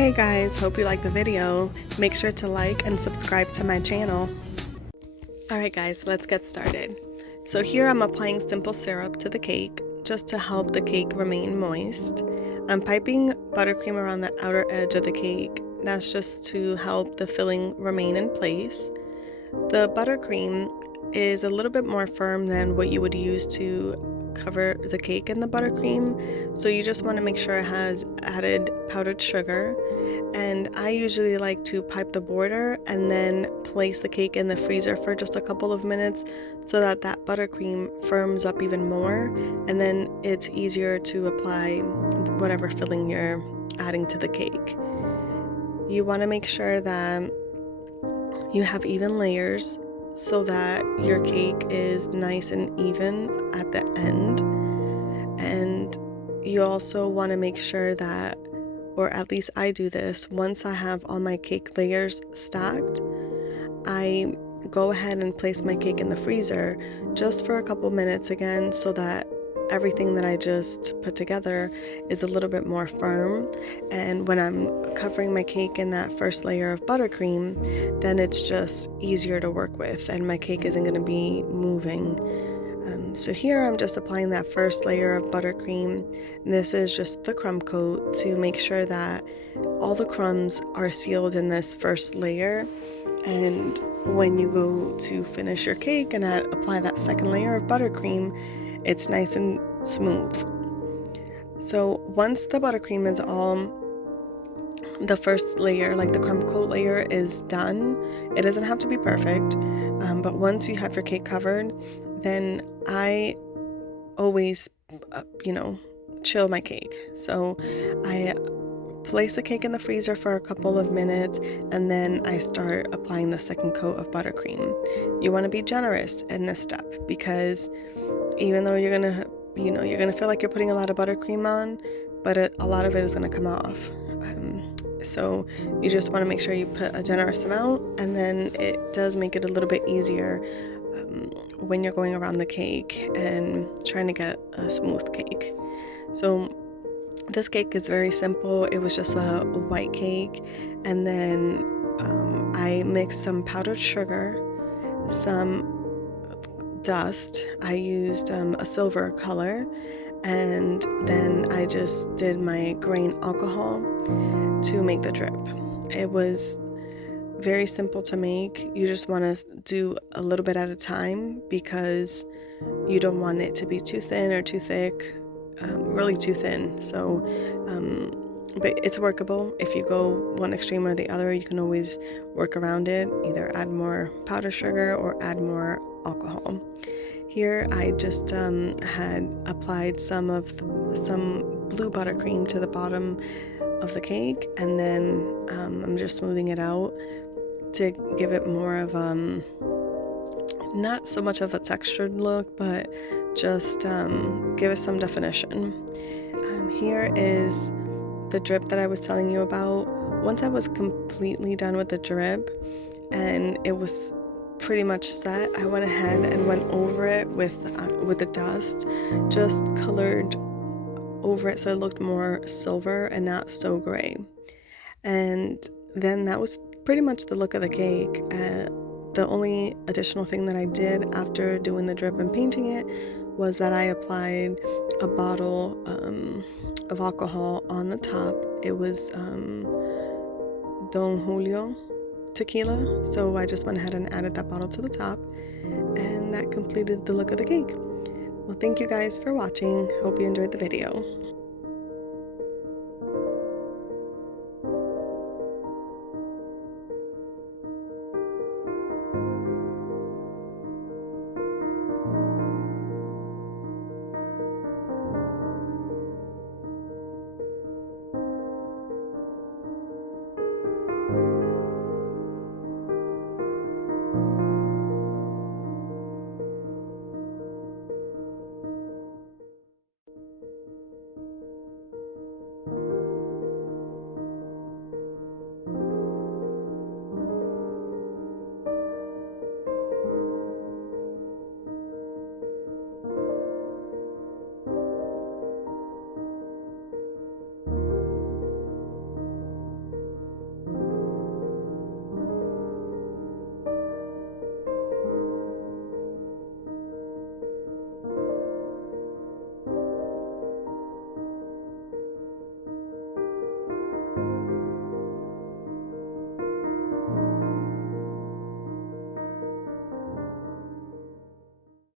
Hey guys, hope you like the video. Make sure to like and subscribe to my channel. Alright guys, let's get started. So here I'm applying simple syrup to the cake just to help the cake remain moist. I'm piping buttercream around the outer edge of the cake. That's just to help the filling remain in place. The buttercream is a little bit more firm than what you would use to cover the cake in the buttercream, so you just want to make sure it has added powdered sugar. And I usually like to pipe the border and then place the cake in the freezer for just a couple of minutes so that buttercream firms up even more, and then it's easier to apply whatever filling you're adding to the cake. You want to make sure that you have even layers so that your cake is nice and even at the end. And you also want to make sure that, or at least I do this, once I have all my cake layers stacked, I go ahead and place my cake in the freezer just for a couple minutes again so that everything that I just put together is a little bit more firm. And when I'm covering my cake in that first layer of buttercream, then it's just easier to work with and my cake isn't going to be moving. So here I'm just applying that first layer of buttercream. This is just the crumb coat to make sure that all the crumbs are sealed in this first layer. And when you go to finish your cake and apply that second layer of buttercream, it's nice and smooth. So once the buttercream is all, the first layer, like the crumb coat layer, is done, it doesn't have to be perfect, but once you have your cake covered, then I always, chill my cake. So I place the cake in the freezer for a couple of minutes and then I start applying the second coat of buttercream. You want to be generous in this step because even though you're gonna feel like you're putting a lot of buttercream on, but a lot of it is gonna come off. So you just want to make sure you put a generous amount, and then it does make it a little bit easier when you're going around the cake and trying to get a smooth cake. So this cake is very simple. It was just a white cake, and then I mixed some powdered sugar, some dust. I used a silver color, and then I just did my grain alcohol to make the drip. It was very simple to make. You just want to do a little bit at a time because you don't want it to be too thin or too thick, really too thin. So but it's workable. If you go one extreme or the other, you can always work around it, either add more powdered sugar or add more alcohol. Here I just had applied some blue buttercream to the bottom of the cake, and then I'm just smoothing it out to give it more of not so much of a textured look, but just give it some definition. Here is the drip that I was telling you about. Once I was completely done with the drip and it was pretty much set, I went ahead and went over it with the dust, just colored over it so it looked more silver and not so gray. And then that was pretty much the look of the cake. The only additional thing that I did after doing the drip and painting it was that I applied a bottle of alcohol on the top. It was Don Julio tequila, so I just went ahead and added that bottle to the top, and that completed the look of the cake. Well, thank you guys for watching. Hope you enjoyed the video.